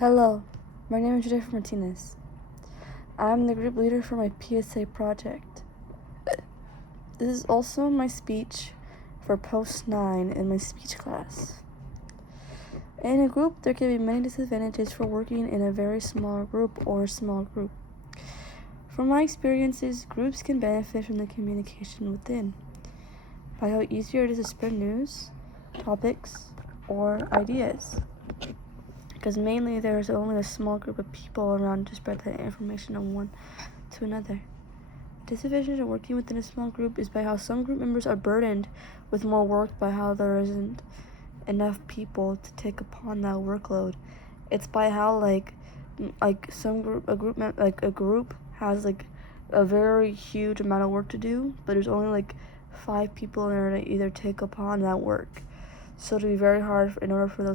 Hello, my name is Jennifer Martinez. I'm the group leader for my PSA project. This is also my speech for Post 9 in my speech class. In a group, there can be many disadvantages for working in a very small group or a small group. From my experiences, groups can benefit from the communication within, by how easier it is to spread news, topics, or ideas. Because mainly there is only a small group of people around to spread that information from one to another. The disadvantage of working within a small group is by how some group members are burdened with more work by how there isn't enough people to take upon that workload. It's by how a group has a very huge amount of work to do, but there's only 5 people in order to either take upon that work. So it'll be very hard in order for the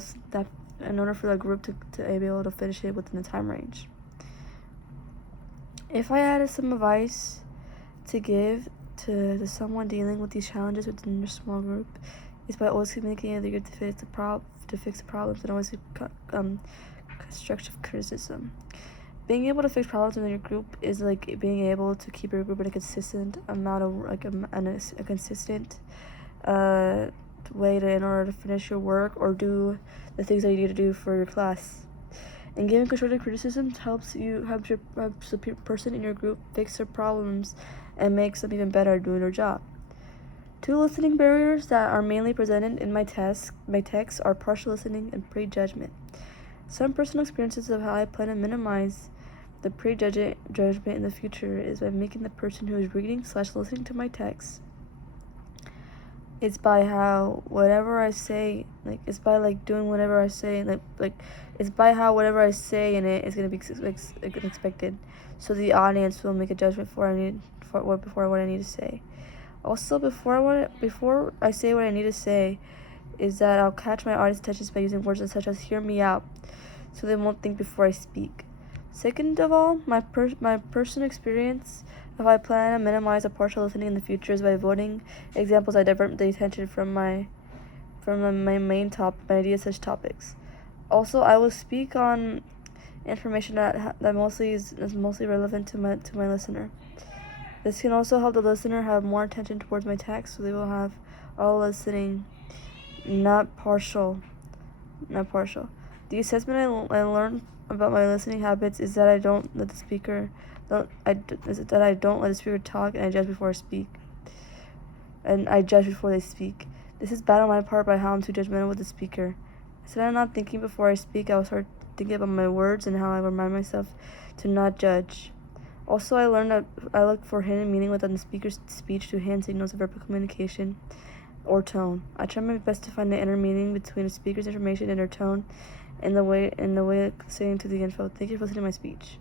group to be able to finish it within the time range. If I had some advice to give to someone dealing with these challenges within your small group, is by always communicating with the group to fix the problems, and always constructive criticism. Being able to fix problems in your group is like being able to keep your group in a consistent amount of a consistent way in order to finish your work or do the things that you need to do for your class. And giving constructive criticism helps the person in your group fix their problems and makes them even better at doing their job. 2 listening barriers that are mainly presented in my text are partial listening and prejudgment. Some personal experiences of how I plan to minimize the prejudgment in the future is by making the person who is reading/listening to my text. It's by how whatever I say, it's by doing whatever I say, it's by how whatever I say in it is gonna be expected, so the audience will make a judgment before what I need to say. Also, before I say what I need to say, is that I'll catch my audience attention by using words such as "hear me out," so they won't think before I speak. Second of all, my personal experience of how I plan to minimize a partial listening in the future is by avoiding examples that divert the attention from my main topics. Also, I will speak on information that mostly is mostly relevant to my listener. This can also help the listener have more attention towards my text, so they will have all listening, not partial. The assessment I learned about my listening habits is that I don't let the speaker talk, and I judge before they speak. This is bad on my part by how I'm too judgmental with the speaker. Instead of not thinking before I speak, I will start thinking about my words and how I remind myself to not judge. Also, I learned that I look for hidden meaning within the speaker's speech to hand signals of verbal communication or tone. I try my best to find the inner meaning between the speaker's information and her tone, and the way saying to the info. Thank you for listening to my speech.